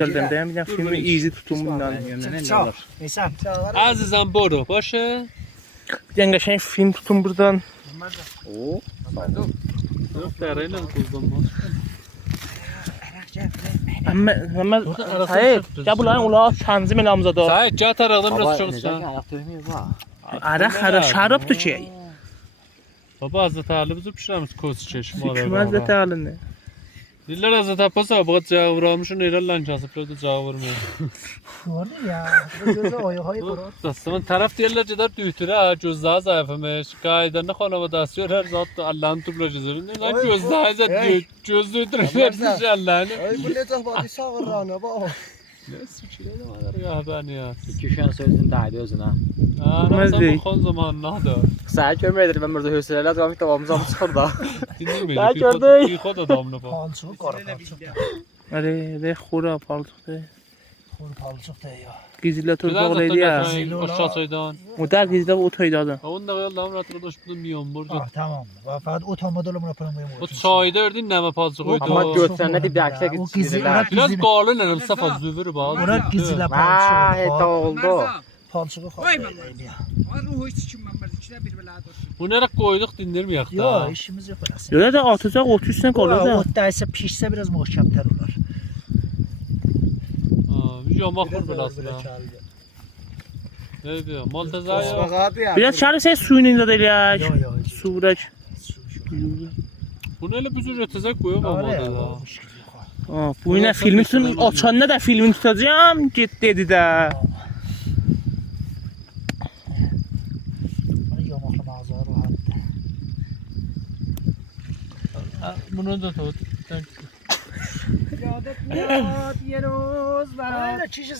Geldim deyəm, filmi easy tutumundan. Sağ ol. Neyse. Azizem boru başı. Bir dənə qəşəng film tutun buradan. Oo. Yok dereyle kullanmaz. Amma hayır, ya bunların olar tanzim elamıza da. Sahip cat aradım biraz çok sen. Ayak dövmüyor bu. Ara şaraptı ki. Baba Hazreti Ali bizi pişirmiş koz çeşme Hükümət də təalini. Diller Hazreti Apasa bu cağı vurmuşun ilerlen casıpları da cağı vurmuyor. Var ya. Gözü oyu kurur. Dastamın taraf diyorlar cidar düğütüre ha gözdağı zayıfımış. Kaydırını konu dasıyor her zat Allah'ın tubla cizirinde. Lan gözdağı zat göz düğütüre Allah'ını. Ay bu ne zahbati sağırlarına bak. Ne suçuyla da var ya ben ya. 2-3 sözün daydı özüne. Aa sen bu kon zamanına da. Sen görmedin ben burada hüsreler kalmış tamamımıza mı çıkırdı? Dinlemedik. Ben gördüm. Bir kod adamla bak. Palçık var palçık. A래 xora palçıqdı. Kuru palçık da ya. Gizlə Bir daha torpaq idi ya. aşağı çaydan. O da gizlə o toydadı. Onu da Allah'ım ratırdaş bunu milyon borcu. Tamam. Fakat o tamadolum raporunu O çayda ördün ne palçı koydu. Ama götürene de bir akşam Biraz gitsinler. karlı nenem safa züvürü bağlı. Ona gizli Vay palçık. oldu. Palçığı koydu. Ruhu için mamar içine bir bela dursun. Bu nereye koyduk dindirmeyek Yok da. işimiz yok orası. Yola da atacaq 30 sən qalır da. Otdaysa pişse biraz muhkemter olur. Bir yamak var belasına. Ne diyor? Maltazaya. Bakatı ya. Biraz çarı sən suyun indi də eləyək. Yok yok. Suvrək. Bu neyle biz üretecek koyuyor mu Öyle ya. da? Bu ilə filmi tutun, açanda da filmi tutacağam, get dedi də. Bunu yamaklı mağazalar var. Bunu da tut. Yadet niyat yeroz var. Öyle kişi